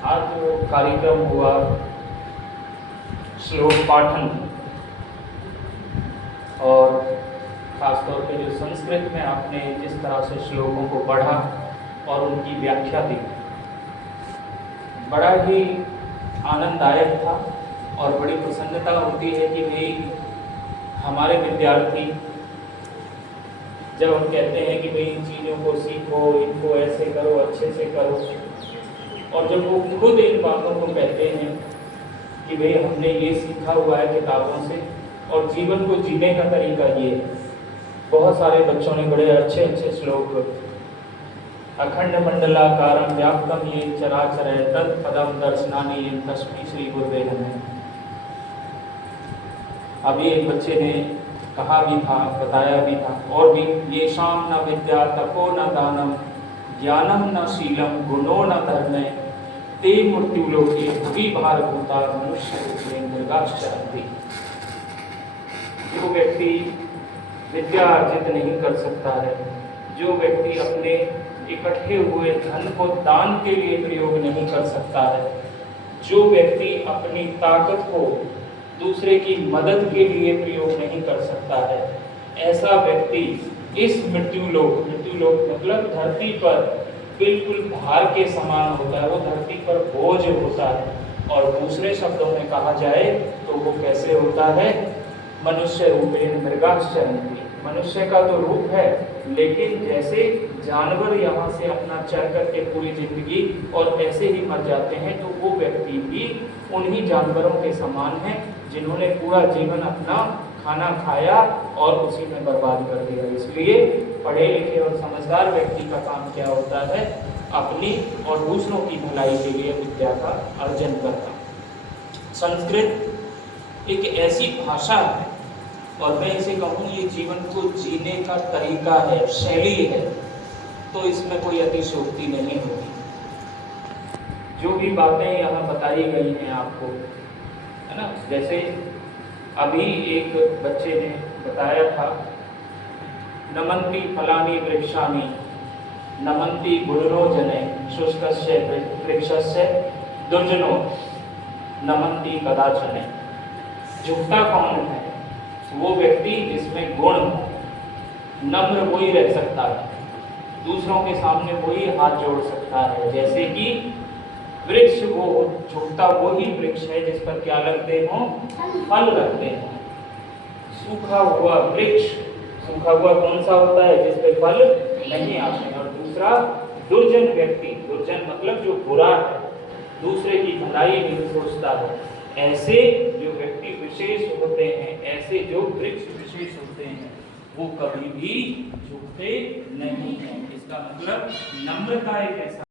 आज जो कार्यक्रम हुआ श्लोक पाठन और ख़ासतौर पे जो संस्कृत में आपने जिस तरह से श्लोकों को पढ़ा और उनकी व्याख्या दी, बड़ा ही आनंददायक था। और बड़ी प्रसन्नता होती है कि भाई हमारे विद्यार्थी जब हम कहते हैं कि भाई इन चीज़ों को सीखो, इनको ऐसे करो, अच्छे से करो, और जब वो खुद इन बातों को कहते हैं कि भाई हमने ये सीखा हुआ है किताबों से और जीवन को जीने का तरीका ये है। बहुत सारे बच्चों ने बड़े अच्छे अच्छे श्लोक, अखंड मंडलाकारं व्याप्तं येन चराचर तत्पदं दर्शनानि येन तस्मै श्री गुरुवे नमः। अभी एक बच्चे ने कहा भी था, बताया भी था, और भी येषां न विद्या तपो न दानम ज्ञानम न शीलम गुणो न धर्म ते मृत्युलोके भुवि भारभूता मनुष्य रूपे मृगाश्चरन्ति। जो व्यक्ति विद्या अर्जित नहीं कर सकता है, जो व्यक्ति अपने इकट्ठे हुए धन को दान के लिए प्रयोग नहीं कर सकता है, जो व्यक्ति अपनी ताकत को दूसरे की मदद के लिए प्रयोग नहीं कर सकता है, ऐसा व्यक्ति इस मृत्युलोक मतलब धरती पर बिल्कुल भार के समान होता है, वो धरती पर बोझ होता है। और दूसरे शब्दों में कहा जाए तो वो कैसे होता है? मनुष्य रूपेण मृगाश्चरन्ति। मनुष्य का तो रूप है, लेकिन जैसे जानवर यहाँ से अपना चर करके पूरी जिंदगी और ऐसे ही मर जाते हैं, तो वो व्यक्ति भी उन्हीं जानवरों के समान है जिन्होंने पूरा जीवन अपना खाना खाया और उसी में बर्बाद कर दिया। इसलिए पढ़े लिखे और समझदार व्यक्ति का काम क्या होता है? अपनी और दूसरों की भलाई के लिए विद्या का अर्जन करना। संस्कृत एक ऐसी भाषा है, और मैं इसे कहूँ ये जीवन को जीने का तरीका है, शैली है, तो इसमें कोई अतिशयोक्ति नहीं होती। जो भी बातें यहाँ बताई गई हैं आपको, है ना, जैसे अभी एक बच्चे ने बताया था, नमन्ति फलानि वृक्षाणि नमन्ति गुरुरो जने शुष्कस्य वृक्षस्य दुर्जनो नमन्ति कदाचने। झुकता कौन है? वो व्यक्ति जिसमें गुण हो। नम्र वही रह सकता है, दूसरों के सामने वही हाथ जोड़ सकता है। जैसे कि वृक्ष, वो झुकता वही वृक्ष है जिस पर क्या लगते हों? फल लगते हैं। सूखा हुआ वृक्ष, सूखा हुआ कौन सा होता है? जिस पे फल नहीं आते। और दूसरा दुर्जन व्यक्ति, दुर्जन मतलब जो बुरा है, दूसरे की भलाई नहीं सोचता है। ऐसे जो व्यक्ति विशेष होते हैं, ऐसे जो वृक्ष विशेष होते हैं, वो कभी भी झुकते नहीं हैं। इसका मतलब नम्रता एक ऐसा